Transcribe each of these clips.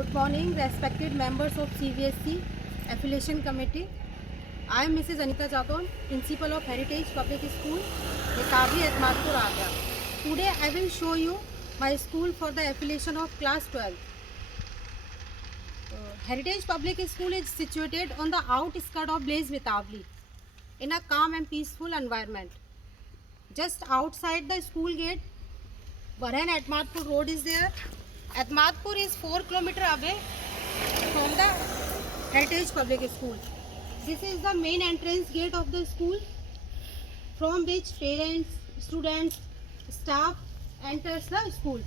Good morning, respected members of CBSE Affiliation Committee. I am Mrs. Anita Jadon, Principal of Heritage Public School, Bekavli, Atmadpur, Agra. Today I will show you my school for the affiliation of class 12. Heritage Public School is situated on the outskirts of Blaze, Betavli, in a calm and peaceful environment. Just outside the school gate, Barhan Atmadpur Road is there. Atmadpur is 4 kilometers away from the Heritage Public School. This is the main entrance gate of the school, from which parents, students, staff enters the school.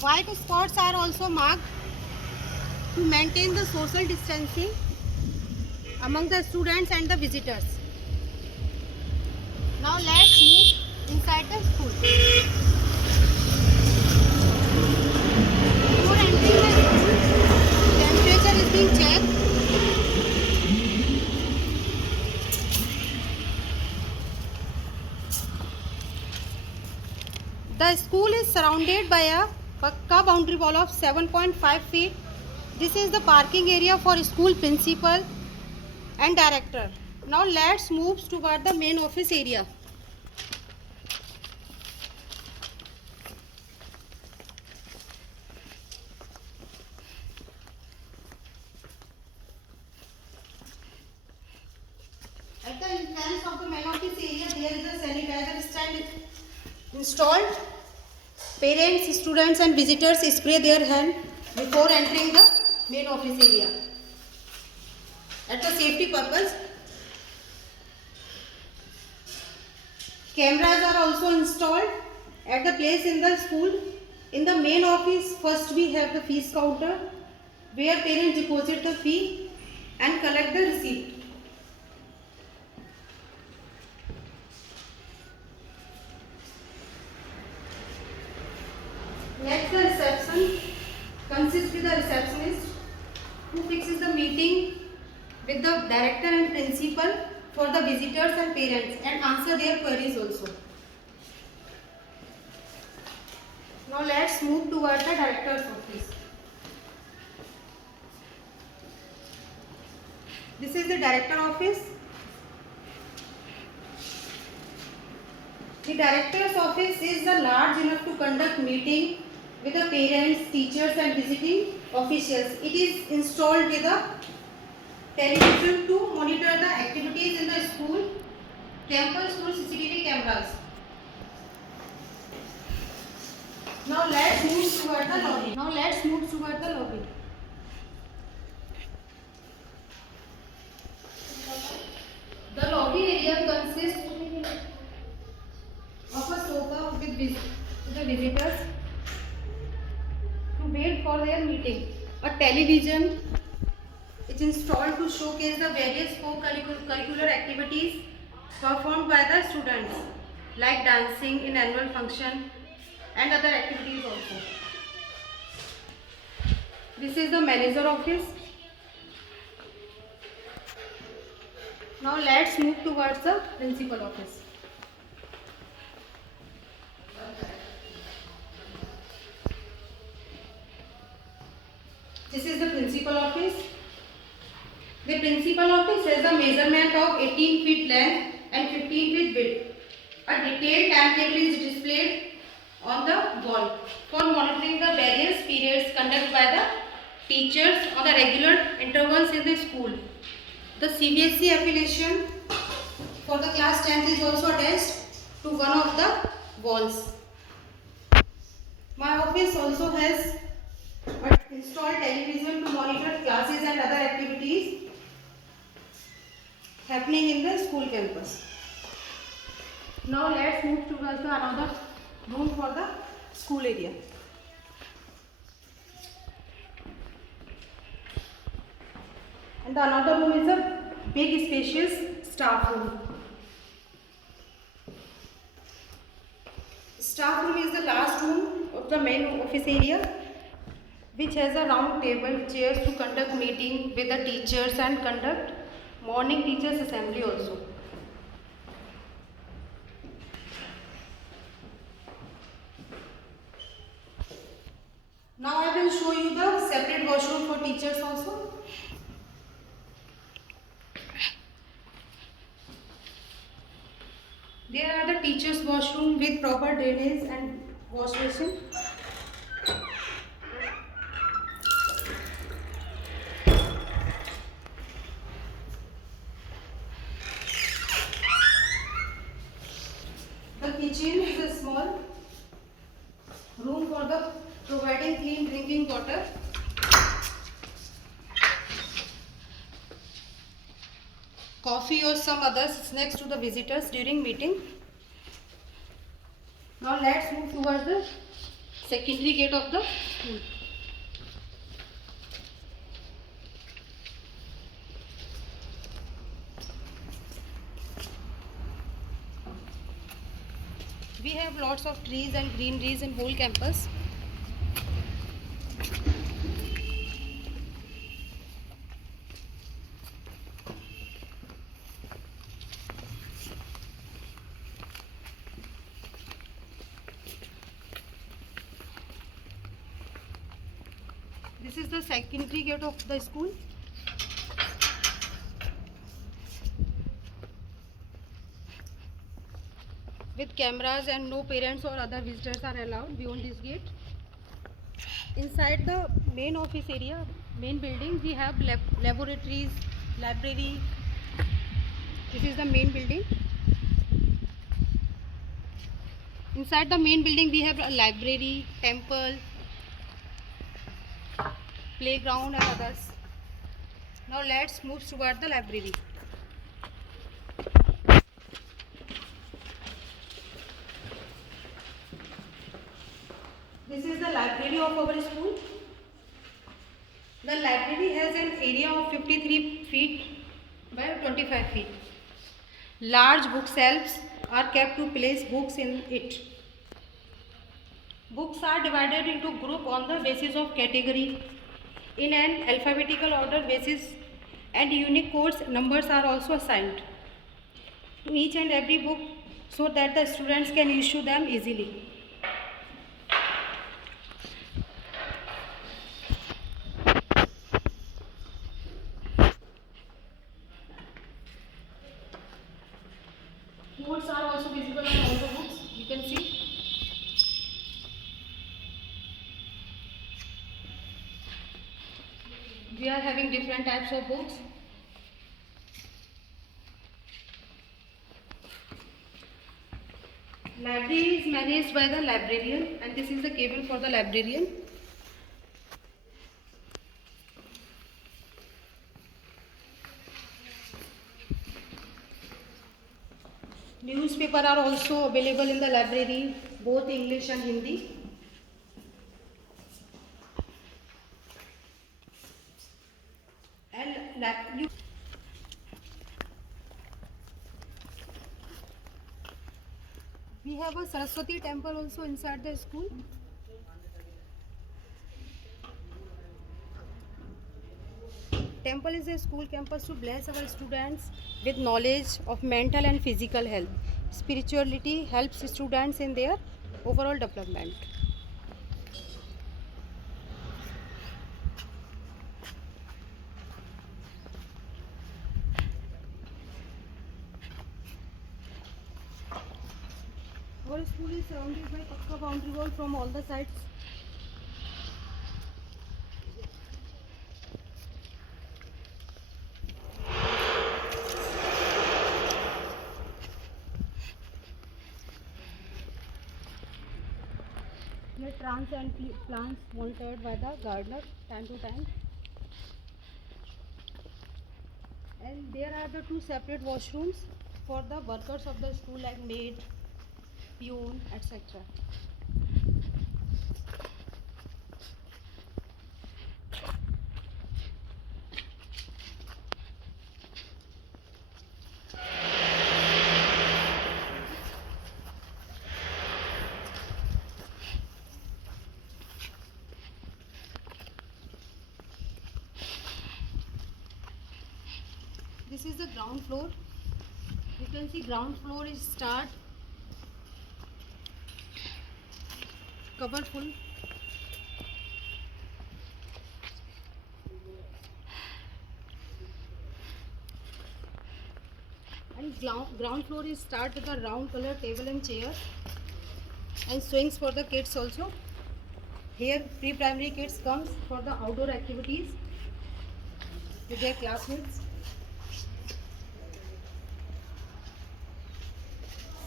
White spots are also marked to maintain the social distancing among the students and the visitors. Now let's move inside the school. Before entering the school, temperature is being checked. The school is surrounded by a pakka boundary wall of 7.5 feet. This is the parking area for school principal and director. Now let's move toward the main office area. At the entrance of the main office area, there is a sanitizer stand installed. Parents, students and visitors spray their hand before entering the main office area. At the safety purpose, cameras are also installed at the place in the school. In the main office, first we have the fees counter, where parents deposit the fee and collect the receipt. Next, the reception consists with the receptionist, who fixes the meeting with the director and principal for the visitors and parents and answer their queries also. Now let's move toward the director's office. This is the director office. The director's office is large enough to conduct meeting with the parents, teachers and visiting officials. It is installed with a television to monitor the activities in the school, campus through CCTV cameras. Now let's move toward the lobby. The lobby area consists of a sofa with the visitors to wait for their meeting. A television is installed to showcase the various co-curricular activities performed by the students, like dancing in annual function and other activities also. This is the manager office. Now let's move towards the principal office. This is the principal office. The principal office has a measurement of 18 feet length and 15 feet width. A detailed timetable is displayed on the wall for monitoring the various periods conducted by the teachers on the regular intervals in the school. The CBSE affiliation for the class 10th is also attached to one of the walls. My office also has an installed television to monitor classes and other activities happening in the school campus. Now let's move towards the another room for the school area. And the another room is a big spacious staff room. Staff room is the last room of the main office area, which has a round table, chairs to conduct meeting with the teachers and conduct morning teachers assembly also. Now I will show you the separate washroom for teachers also. There are the teachers washroom with proper drainage and wash basin. The kitchen is a small room for the providing clean drinking water. Coffee or some other snacks to the visitors during meeting. Now let's move towards the secondary gate of the school. We have lots of trees and greeneries in whole campus. This is the secondary gate of the school. With cameras, and no parents or other visitors are allowed beyond this gate. Inside the main office area, main building, we have laboratories, library. This is the main building. Inside the main building, we have a library, temple, playground and others. Now let's move toward the library. This is the library of our school. The library has an area of 53 feet by 25 feet. Large bookshelves are kept to place books in it. Books are divided into group on the basis of category in an alphabetical order basis, and unique codes numbers are also assigned to each and every book so that the students can issue them easily. Codes are also visible on all the books, you can see. We are having different types of books. Library is managed by the librarian, and this is the cable for the librarian. Newspaper are also available in the library, both English and Hindi. And we have a Saraswati temple also inside the school. Temple is a school campus to bless our students with knowledge of mental and physical health. Spirituality helps students in their overall development. Our school is surrounded by pakka boundary wall from all the sides. Here trunks and plants monitored by the gardener time to time. And there are the two separate washrooms for the workers of the school like maid, peon, etc. This is the ground floor. You can see ground floor is start covered full. ground floor is start with a round color table and chair and swings for the kids also. Here pre-primary kids comes for the outdoor activities with their classmates.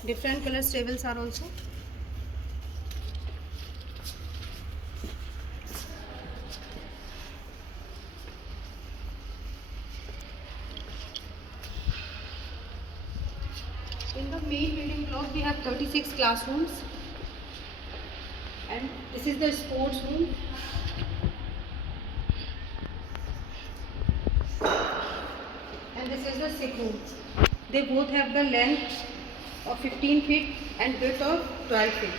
Different colors tables are also. In the main building block we have 36 classrooms, and this is the sports room. And this is the sick room. They both have the length of 15 feet and width of 12 feet.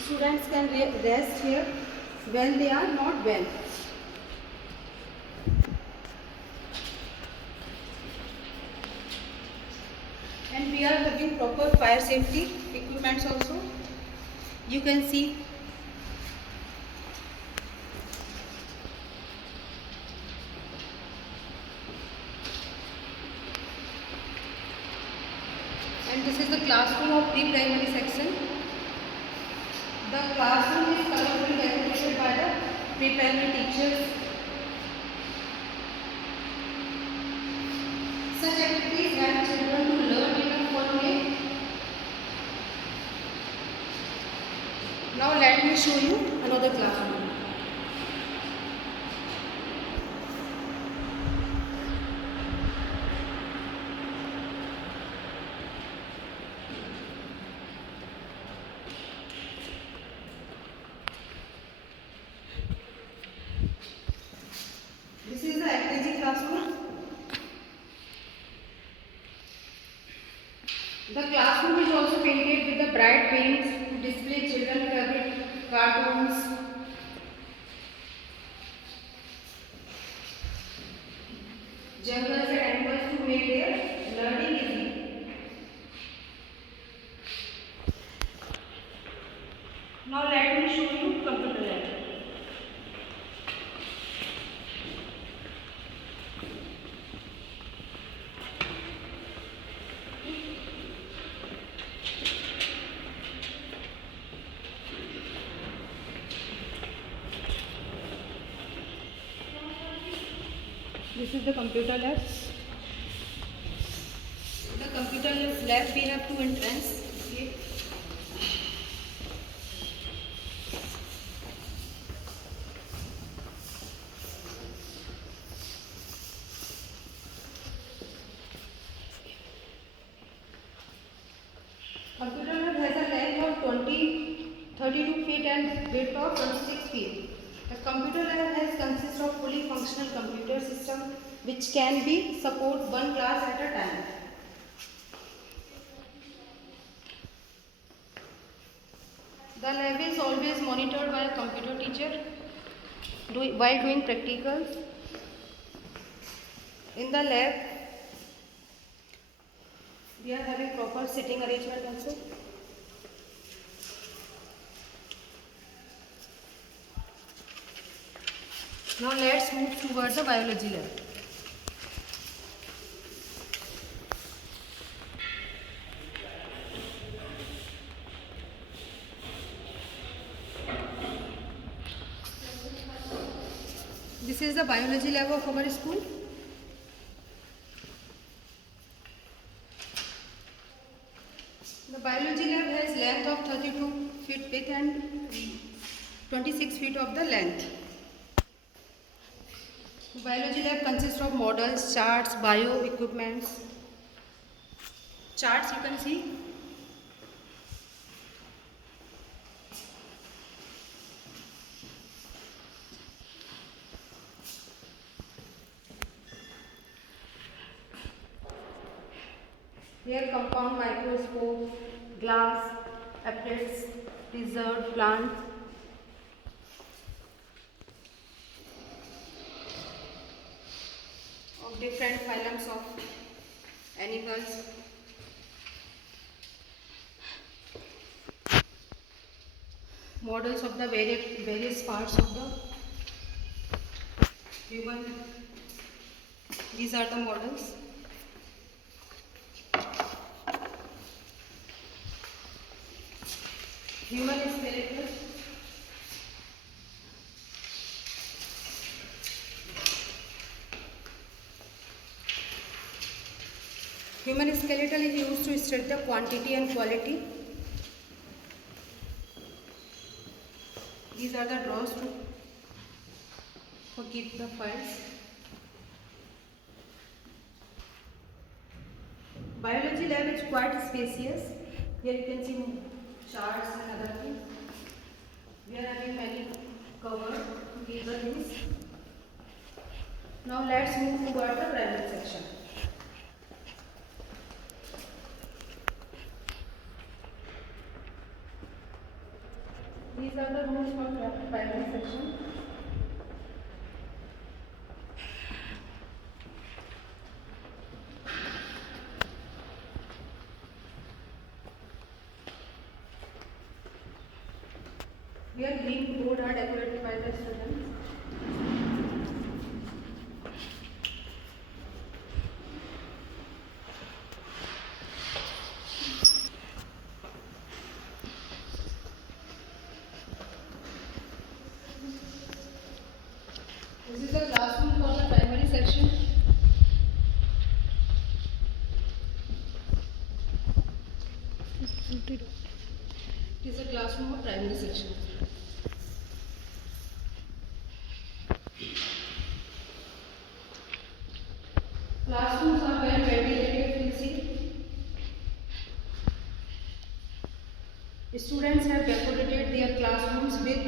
Students can rest here when they are not well. And we are having proper fire safety equipments also. You can see and this is the classroom of pre-primary section. The classroom is colorfully decorated by the pre-primary teachers. Such activities help children to learn in a fun way. Now let me show you another classroom. This is the LKG classroom. The classroom is also painted with the bright paints to display children's favorite cartoons. Jungles and animals to make their learning easy. Now let me show you computer lab. This is the computer lab. The computer lab we have two entrances. Okay. Computer lab has a length of 32 feet and width of 26 feet. The computer lab consists of fully functional computer system which can be support one class at a time. The lab is always monitored by a computer teacher while doing practicals. In the lab, we are having proper sitting arrangement also. Now let's move towards the biology lab. This is the biology lab of our school. The biology lab has length of 32 feet width and 26 feet of the length. The biology lab consists of models, charts, bio equipments. Charts you can see. Here compound microscope, glass, apparatus, preserved plants. Of different phylums of animals. Models of the various parts of the human These are the models. Human skeletal. Human skeletal is used to study the quantity and quality. These are the drawers to keep the files. Biology lab is quite spacious. Here you can see charts and other things. We are having many covered to keep the things. Now let's move toward the primary section. These are the rooms for primary section. Here green board are decorated by the students. This is the classroom for the primary section. It is a classroom of primary section. Classrooms are well ventilated, you see. Students have decorated their classrooms with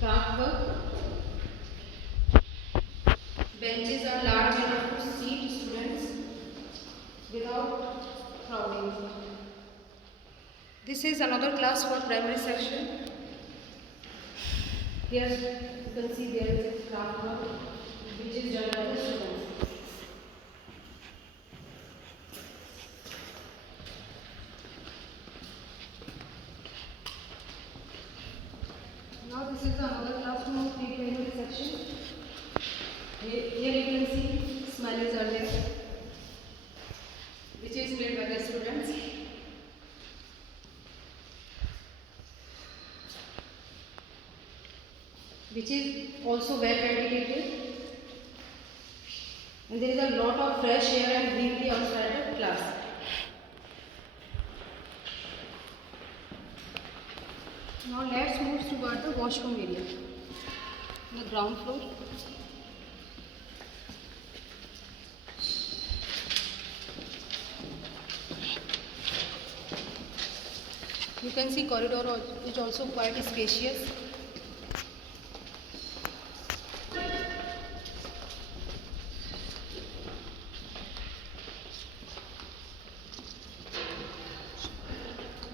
craft work. Benches are large enough to seat students without crowding. This is another class for primary section. Here you can see there is a craft work which is done by the students. Now this is another classroom of pre-primary section. Here you can see smileys are there, which is made by the students. Which is also well ventilated, and there is a lot of fresh air and greenery outside the class. Now let's move toward the washroom area, on the ground floor. You can see corridor is also quite spacious.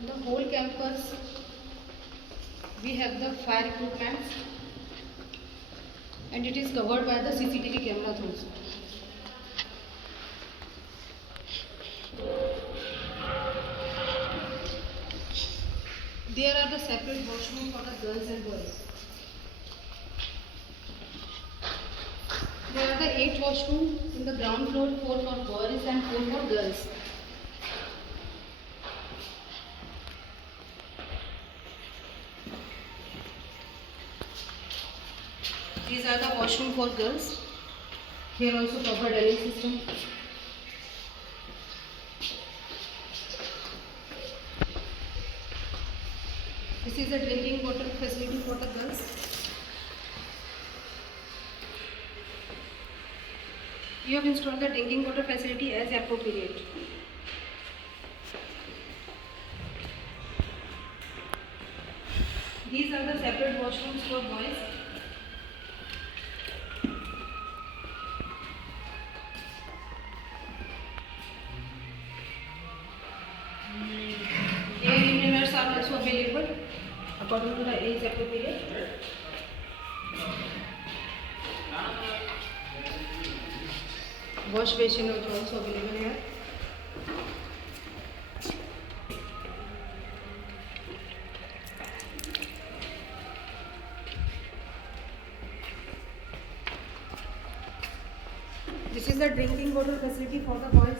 In the whole campus, we have the fire equipment, and it is covered by the CCTV cameras also. There are the separate washrooms for the girls and boys. There are the 8 washrooms in the ground floor, 4 for boys and 4 for girls. These are the washroom for girls. Here also proper draining system. This is the drinking water facility for the girls. You have installed the drinking water facility as appropriate. These are the separate washrooms for boys. Here urinals are also available according to the age appropriate. Wash basin is also available here. This is the drinking water facility for the boys.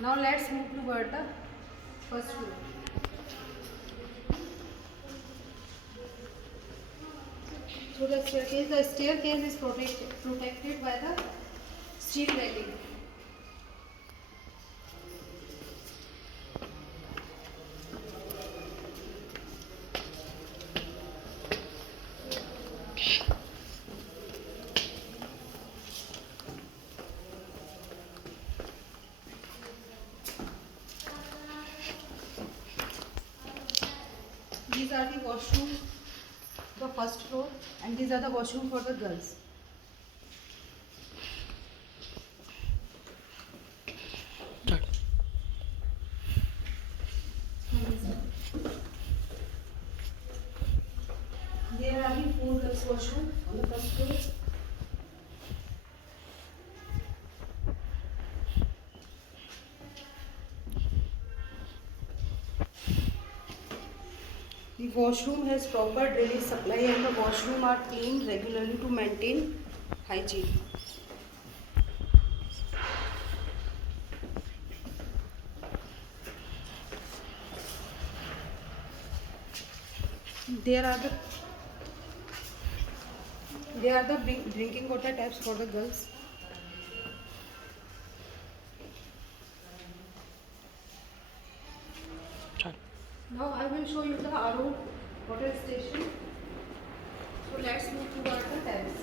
Now let's move toward the first floor. Through the staircase is protected by the steel railing. These are the washrooms, the first floor, and these are the washroom for the girls. There are the 4 girls washroom on the first floor. The washroom has proper drainage supply and the washroom are cleaned regularly to maintain hygiene. There are the drinking water taps for the girls. Now I will show you the RO water station. So let's move toward the terrace.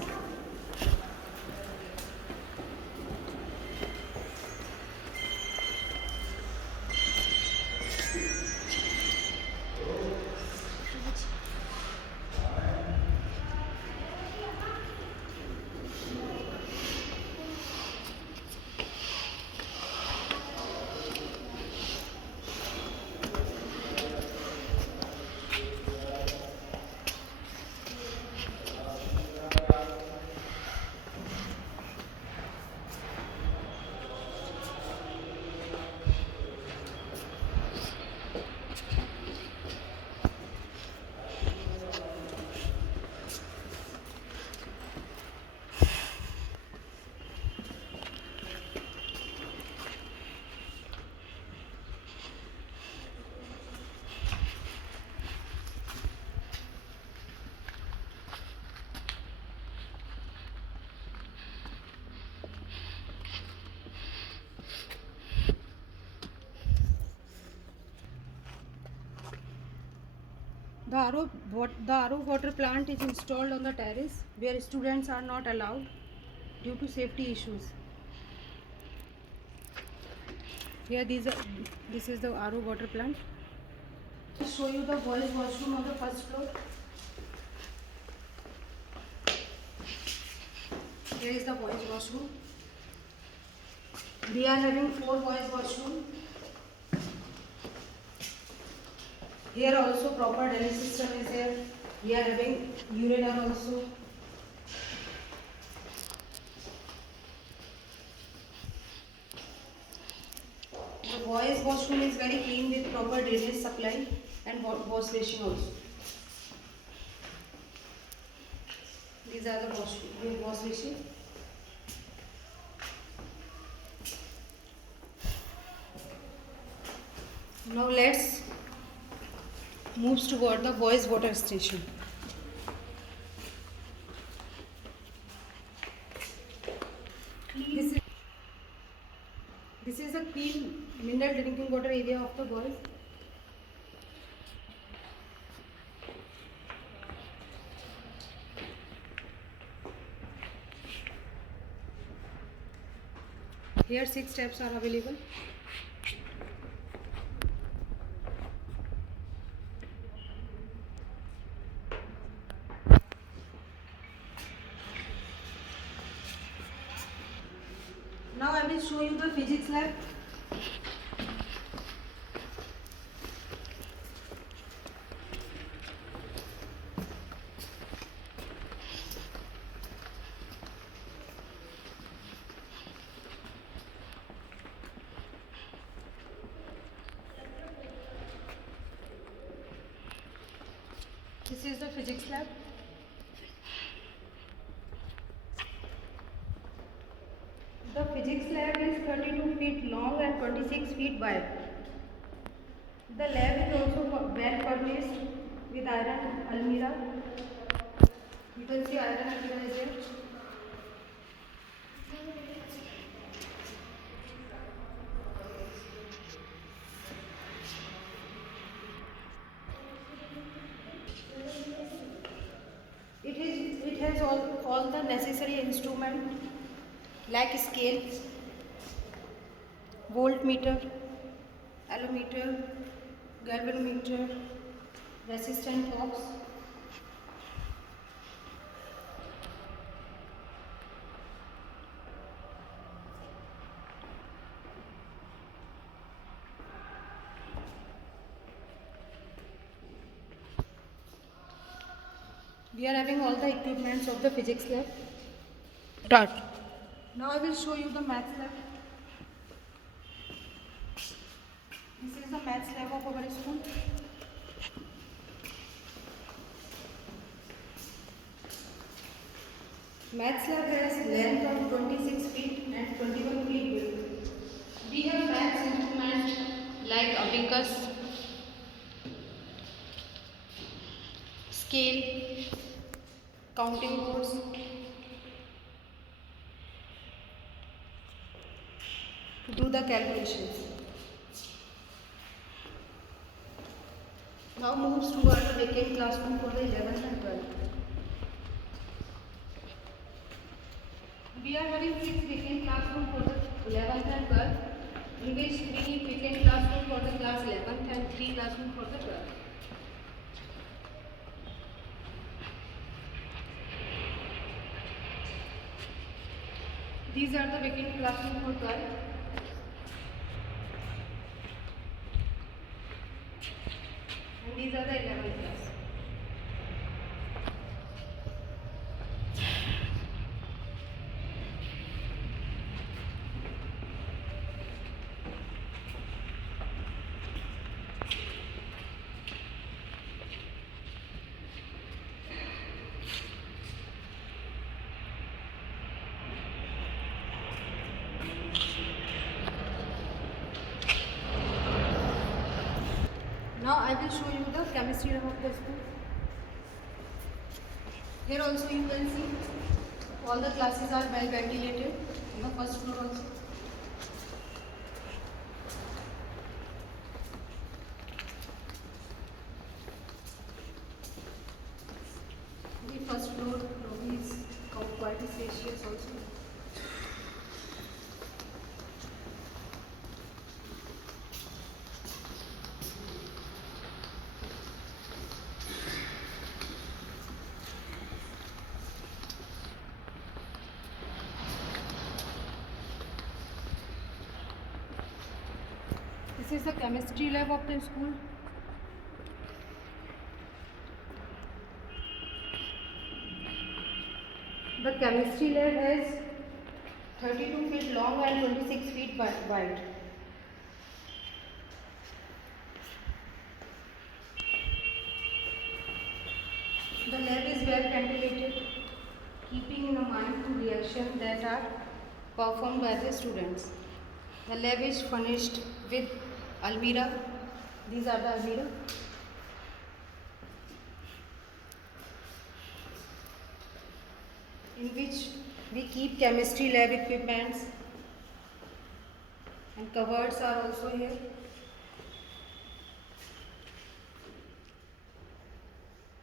The RO water plant is installed on the terrace where students are not allowed due to safety issues. This is the RO water plant. I'll show you the boys washroom on the first floor. Here is the boys washroom. We are having 4 boys washroom. Here also proper drainage system is there. We are having urinal also. The boys washroom is very clean with proper drainage supply and wash basin also. These are the wash basin. Now let's move toward the boys water station. This is a clean mineral drinking water area of the boys. Here 6 taps are available. Now I will show you the physics lab. This is the physics lab. The physics lab is 32 feet long and 26 feet wide. The lab is also well furnished with iron almirah. You can see iron almirah is here. It has all the necessary instrument like scale, voltmeter, allometer, galvanometer, resistance box. We are having all the equipments of the physics lab. Start. Now I will show you the maths lab. This is the maths lab of our school. Maths lab has length of 26 feet and 21 feet width. We have maths instruments like abacus, scale, counting boards, to do the calculations. Now moves toward the vacant classroom for the 11th and 12th. We are having 6 vacant classrooms for the 11th and 12th, in which 3 vacant classrooms for the class 11th and 3 classrooms for the 12th. These are the vacant classrooms for 12th. And these are the 11th class. Now I will show you the chemistry lab of the school. Here also you can see all the classes are well ventilated on the first floor also. The first floor lobby is quite spacious also. This is the chemistry lab of the school. The chemistry lab has 32 feet long and 26 feet wide. The lab is well ventilated, keeping in mind the reactions that are performed by the students. The lab is furnished with almirah. These are the almirah. In which we keep chemistry lab equipments, and cupboards are also here.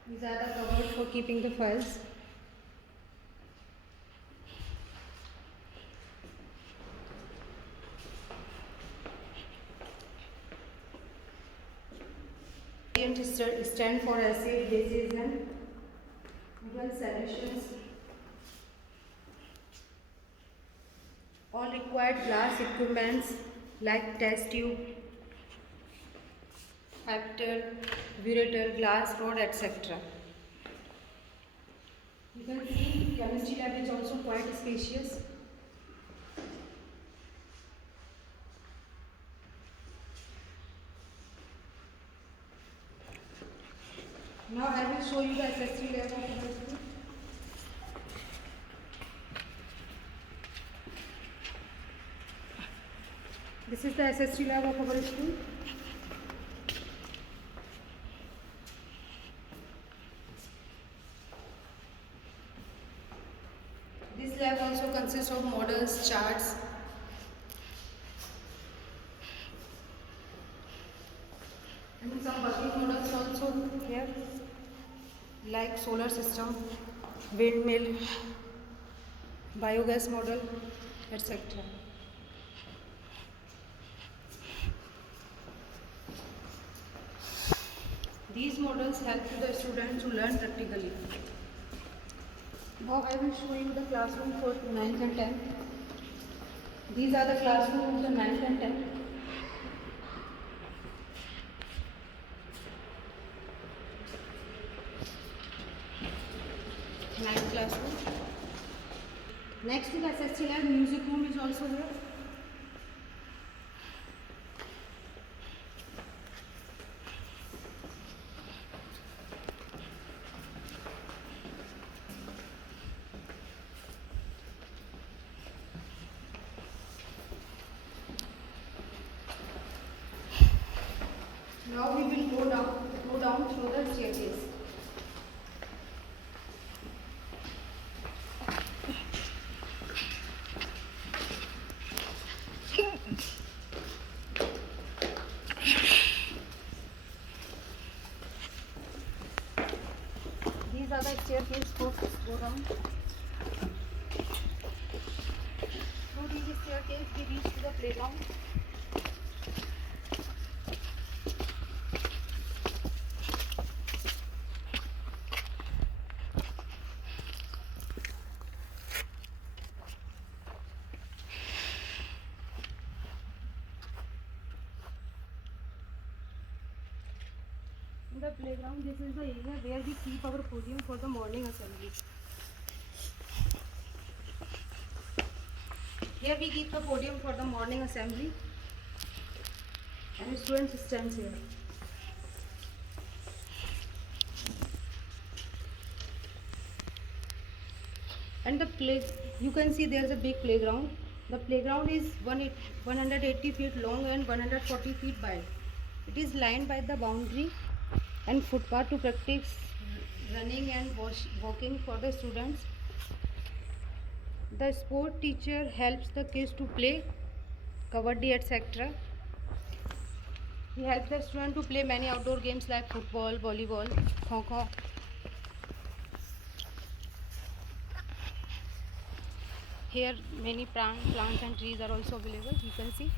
These are the cupboards for keeping the files. Stand for acid, bases and mineral solutions. All required glass equipments like test tube, factor, burette, glass rod, etc. You can see chemistry lab is also quite spacious. Now I will show This is the SST lab of our school. This lab also consists of models, charts, and some working models also here, like solar system, windmill, biogas model, etc. These models help the students to learn practically. Now I will show you the classroom for 9th and 10th. These are the classrooms of the 9th and 10th. Ninth classroom. Next to the SST lab, music room is also there. Now we will go down through the staircase. These are the staircase for go down. Through these staircase we reach to the playground. In the playground, this is the area where we keep our podium for the morning assembly. Here we keep the podium for the morning assembly, and students stand here. And you can see there is a big playground. The playground is 180 feet long and 140 feet wide. It is lined by the boundary and footpath to practice running and walking for the students. The sport teacher helps the kids to play kabaddi, etc. He helps the student to play many outdoor games like football, volleyball, kho-kho. Here many plants and trees are also available, you can see.